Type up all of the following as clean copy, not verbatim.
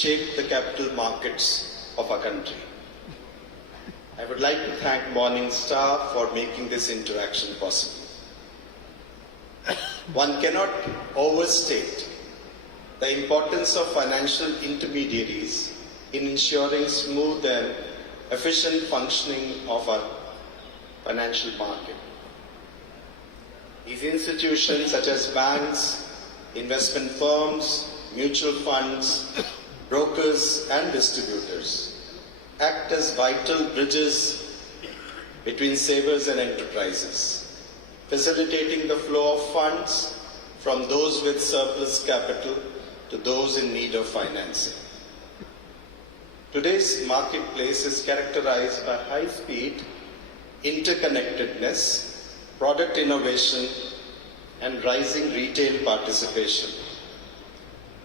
shape the capital markets of our country. I would like to thank Morningstar for making this interaction possible. One cannot overstate the importance of financial intermediaries in ensuring smooth and efficient functioning of our financial market. These institutions such as banks, investment firms, mutual funds, brokers and distributors act as vital bridges between savers and enterprises, facilitating the flow of funds from those with surplus capital to those in need of financing. Today's marketplace is characterized by high speed, interconnectedness, product innovation, and rising retail participation.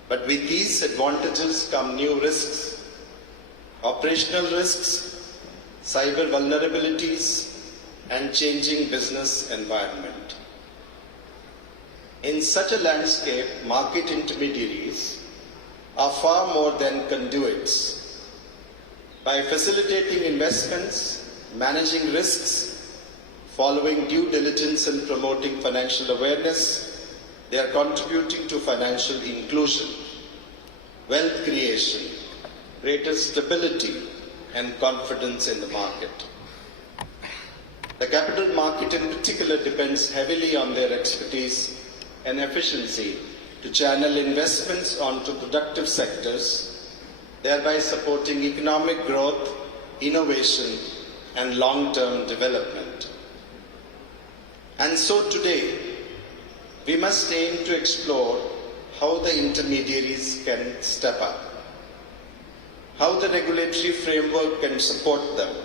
But with these advantages come new risks, operational risks, cyber vulnerabilities, and changing business environment. In such a landscape, market intermediaries are far more than conduits. By facilitating investments, managing risks, following due diligence and promoting financial awareness, they are contributing to financial inclusion, wealth creation, greater stability and confidence in the market. The capital market in particular depends heavily on their expertise and efficiency to channel investments onto productive sectors, thereby supporting economic growth, innovation, and long-term development. And so today, we must aim to explore how the intermediaries can step up, how the regulatory framework can support them,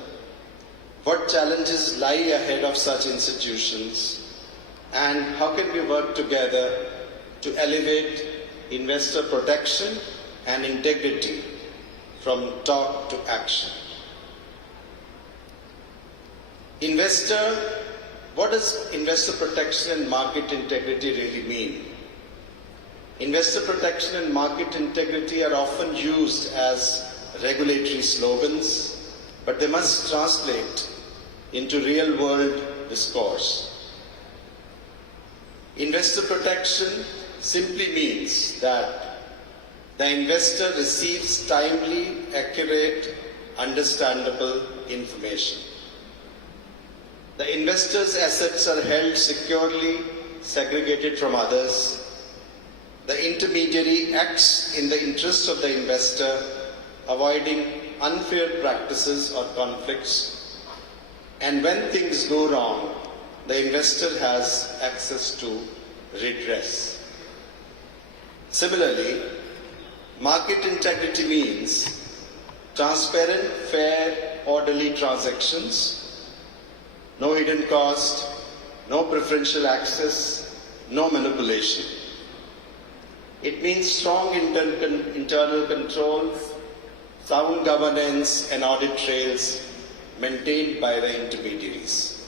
what challenges lie ahead of such institutions, and how can we work together to elevate investor protection and integrity from talk to action. What does investor protection and market integrity really mean? Investor protection and market integrity are often used as regulatory slogans, but they must translate into real-world discourse. Investor protection simply means that the investor receives timely, accurate, understandable information. The investor's assets are held securely, segregated from others. The intermediary acts in the interest of the investor, avoiding unfair practices or conflicts. And when things go wrong, the investor has access to redress. Similarly, market integrity means transparent, fair, orderly transactions, no hidden cost, no preferential access, no manipulation. It means strong internal controls, sound governance and audit trails maintained by the intermediaries.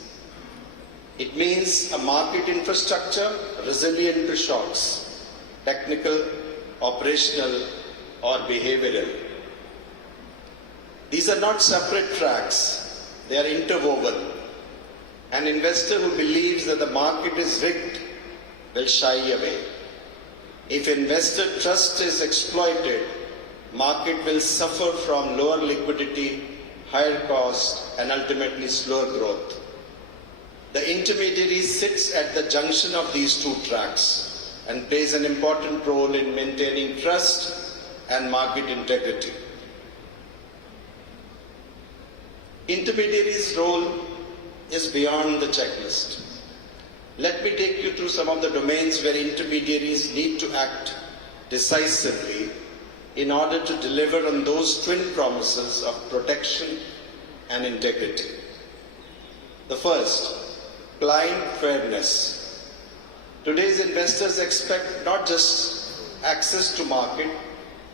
It means a market infrastructure resilient to shocks, technical, operational or behavioral. These are not separate tracks, they are interwoven. An investor who believes that the market is rigged will shy away. If investor trust is exploited, market will suffer from lower liquidity, higher cost, and ultimately slower growth. The intermediary sits at the junction of these two tracks and plays an important role in maintaining trust and market integrity. Intermediary's role is beyond the checklist. Let me take you through some of the domains where intermediaries need to act decisively in order to deliver on those twin promises of protection and integrity. The first, client fairness. Today's investors expect not just access to market,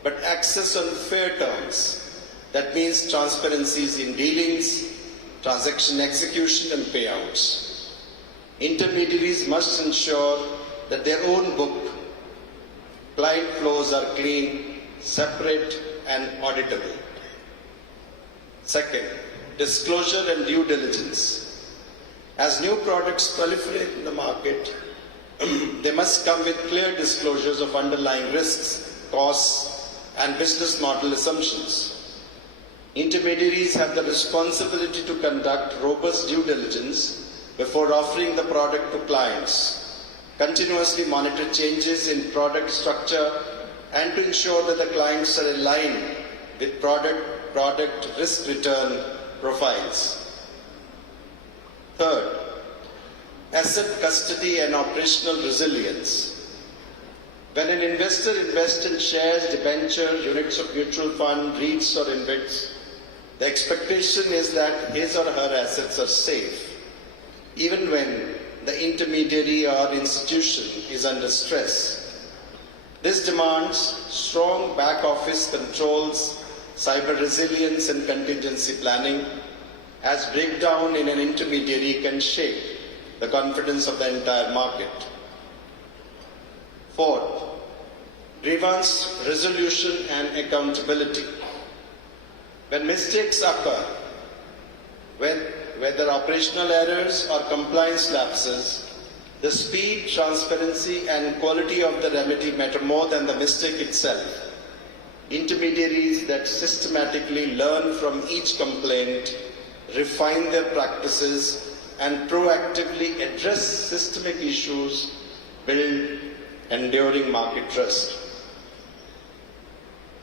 but access on fair terms. That means transparencies in dealings, transaction execution and payouts. Intermediaries must ensure that their own book, client flows are clean, separate and auditable. Second, disclosure and due diligence. As new products proliferate in the market, they must come with clear disclosures of underlying risks, costs, and business model assumptions. Intermediaries have the responsibility to conduct robust due diligence before offering the product to clients, continuously monitor changes in product structure, and to ensure that the clients are aligned with product risk-return profiles. Third, asset custody and operational resilience. When an investor invests in shares, debenture, units of mutual fund, REITs or InvITs, the expectation is that his or her assets are safe, even when the intermediary or institution is under stress. This demands strong back office controls, cyber resilience and contingency planning, as breakdown in an intermediary can shake the confidence of the entire market. Fourth, grievance resolution and accountability. When mistakes occur, whether operational errors or compliance lapses, the speed, transparency and quality of the remedy matter more than the mistake itself. Intermediaries that systematically learn from each complaint, refine their practices and proactively address systemic issues build enduring market trust.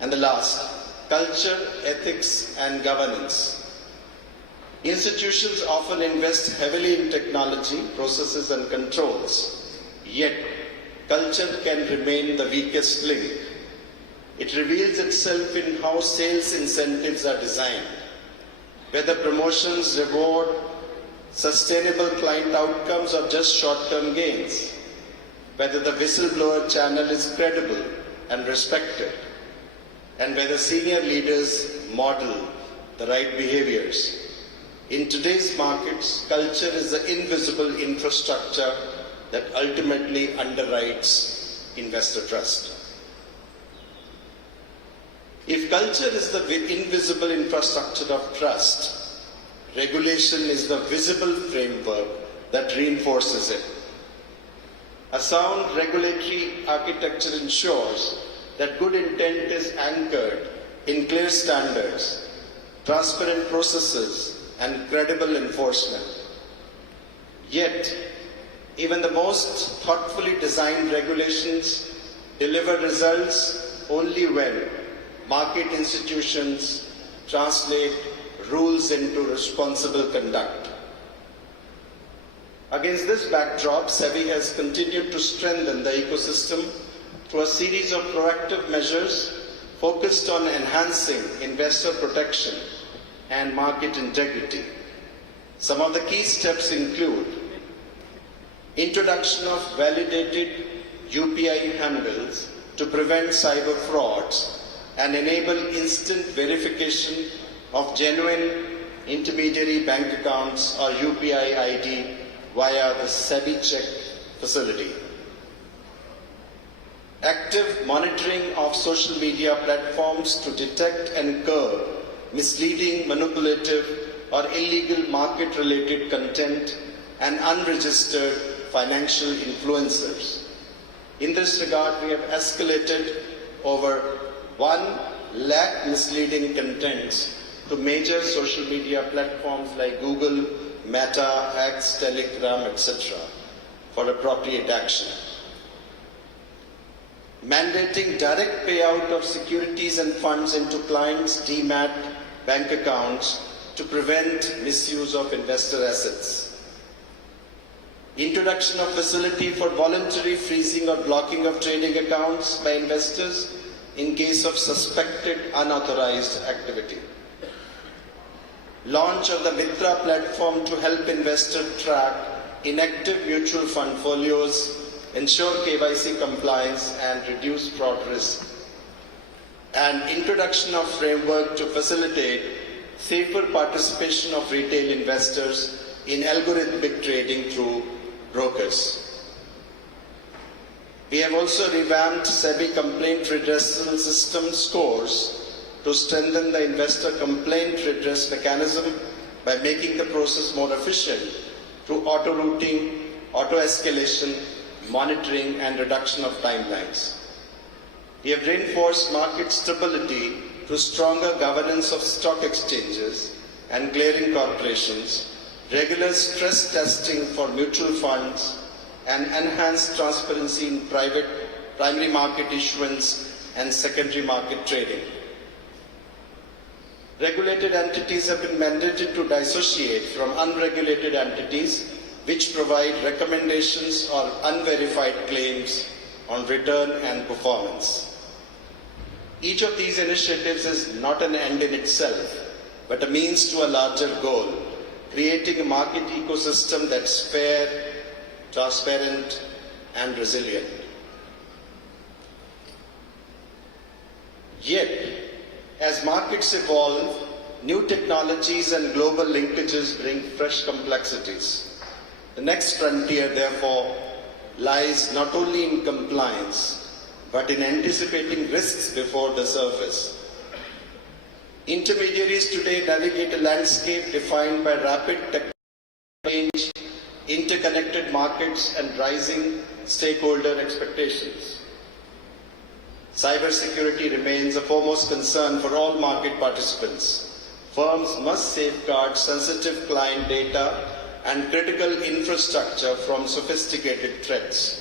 And the last, culture, ethics and governance. Institutions often invest heavily in technology, processes and controls, yet culture can remain the weakest link. It reveals itself in how sales incentives are designed, whether promotions reward sustainable client outcomes or just short-term gains, whether the whistleblower channel is credible and respected, and whether senior leaders model the right behaviors. In today's markets, culture is the invisible infrastructure that ultimately underwrites investor trust. If culture is the invisible infrastructure of trust, regulation is the visible framework that reinforces it. A sound regulatory architecture ensures that good intent is anchored in clear standards, transparent processes, and credible enforcement. Yet, even the most thoughtfully designed regulations deliver results only when market institutions translate rules into responsible conduct. Against this backdrop, SEBI has continued to strengthen the ecosystem through a series of proactive measures focused on enhancing investor protection and market integrity. Some of the key steps include introduction of validated UPI handles to prevent cyber frauds and enable instant verification of genuine intermediary bank accounts or UPI ID via the SEBI check facility. Active monitoring of social media platforms to detect and curb misleading, manipulative or illegal market-related content and unregistered financial influencers. In this regard, we have escalated over 1 lakh misleading contents to major social media platforms like Google, Meta, X, Telegram, etc. for appropriate action. Mandating direct payout of securities and funds into clients' demat bank accounts to prevent misuse of investor assets. Introduction of facility for voluntary freezing or blocking of trading accounts by investors in case of suspected unauthorized activity. Launch of the Mitra platform to help investors track inactive mutual fund folios, ensure KYC compliance and reduce fraud risk. And introduction of framework to facilitate safer participation of retail investors in algorithmic trading through brokers. We have also revamped SEBI complaint redressal system scores to strengthen the investor complaint redress mechanism by making the process more efficient through auto-routing, auto-escalation, monitoring and reduction of timelines. We have reinforced market stability through stronger governance of stock exchanges and clearing corporations, regular stress testing for mutual funds, and enhanced transparency in primary market issuance and secondary market trading. Regulated entities have been mandated to dissociate from unregulated entities which provide recommendations or unverified claims on return and performance. Each of these initiatives is not an end in itself, but a means to a larger goal, creating a market ecosystem that's fair, transparent, and resilient. Yet, as markets evolve, new technologies and global linkages bring fresh complexities. The next frontier, therefore, lies not only in compliance, but in anticipating risks before the surface. Intermediaries today navigate a landscape defined by rapid technological change, interconnected markets, and rising stakeholder expectations. Cybersecurity remains a foremost concern for all market participants. Firms must safeguard sensitive client data and critical infrastructure from sophisticated threats.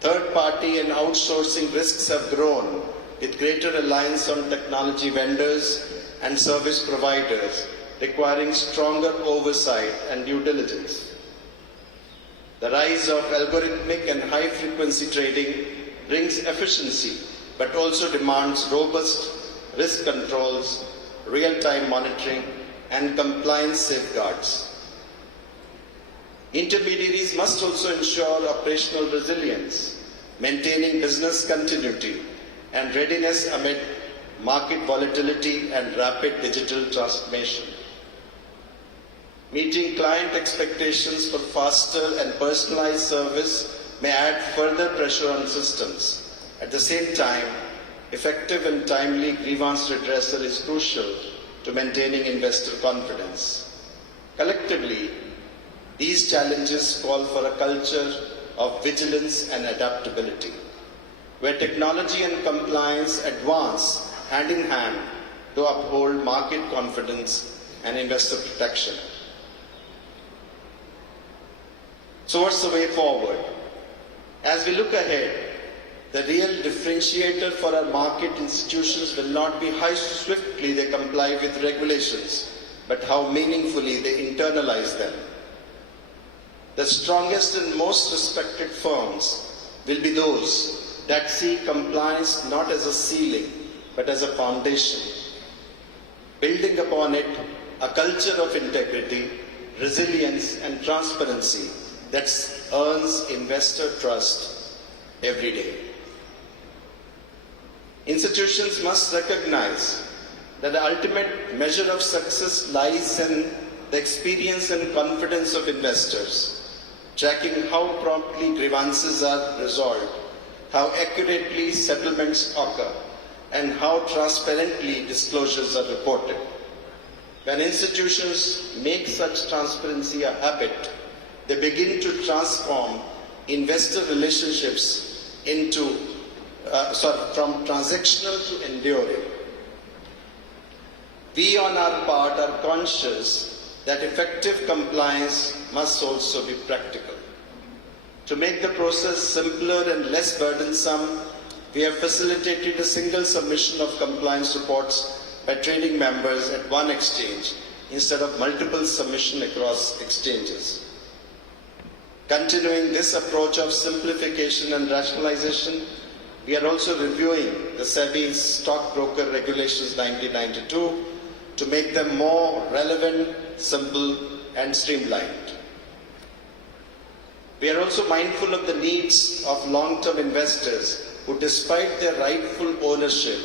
Third-party and outsourcing risks have grown with greater reliance on technology vendors and service providers, requiring stronger oversight and due diligence. The rise of algorithmic and high-frequency trading brings efficiency, but also demands robust risk controls, real-time monitoring, and compliance safeguards. Intermediaries must also ensure operational resilience, maintaining business continuity and readiness amid market volatility and rapid digital transformation. Meeting client expectations for faster and personalized service may add further pressure on systems. At the same time, effective and timely grievance redressal is crucial to maintaining investor confidence. Collectively, these challenges call for a culture of vigilance and adaptability, where technology and compliance advance hand in hand to uphold market confidence and investor protection. So what's the way forward? As we look ahead, the real differentiator for our market institutions will not be how swiftly they comply with regulations, but how meaningfully they internalize them. The strongest and most respected firms will be those that see compliance not as a ceiling, but as a foundation. Building upon it, a culture of integrity, resilience, and transparency that earns investor trust every day. Institutions must recognize that the ultimate measure of success lies in the experience and confidence of investors, tracking how promptly grievances are resolved, how accurately settlements occur, and how transparently disclosures are reported. When institutions make such transparency a habit, they begin to transform investor relationships from transactional to enduring. We on our part are conscious that effective compliance must also be practical. To make the process simpler and less burdensome, we have facilitated a single submission of compliance reports by trading members at one exchange instead of multiple submission across exchanges. Continuing this approach of simplification and rationalization, we are also reviewing the SEBI's Stockbroker Regulations 1992 to make them more relevant, simple, and streamlined. We are also mindful of the needs of long-term investors who, despite their rightful ownership,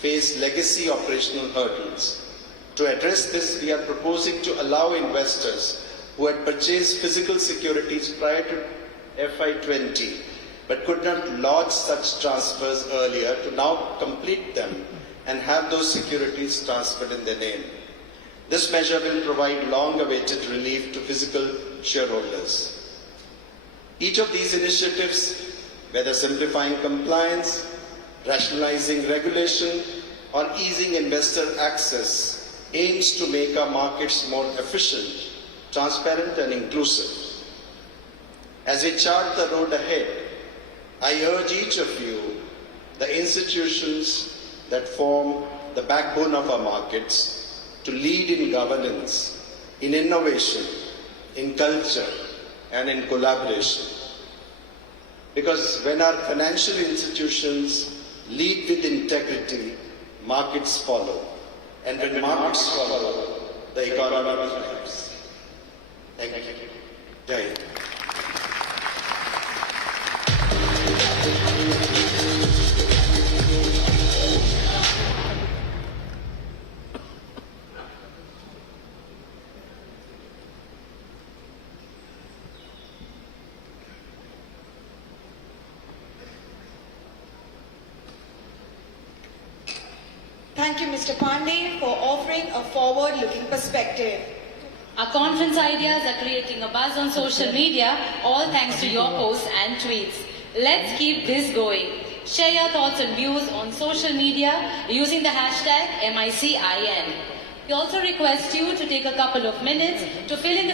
face legacy operational hurdles. To address this, we are proposing to allow investors who had purchased physical securities prior to FY20 but could not lodge such transfers earlier to now complete them and have those securities transferred in their name. This measure will provide long-awaited relief to physical shareholders. Each of these initiatives, whether simplifying compliance, rationalizing regulation, or easing investor access, aims to make our markets more efficient, transparent, and inclusive. As we chart the road ahead, I urge each of you, the institutions that form the backbone of our markets, to lead in governance, in innovation, in culture, and in collaboration. Because when our financial institutions lead with integrity, markets follow. And when markets follow, the economy thrives. Thank you. Jai Hind. Thank you, Mr. Pandey, for offering a forward-looking perspective. Our conference ideas are creating a buzz on social media, all thanks to your posts and tweets. Let's keep this going. Share your thoughts and views on social media using the hashtag MICIN. We also request you to take a couple of minutes to fill in the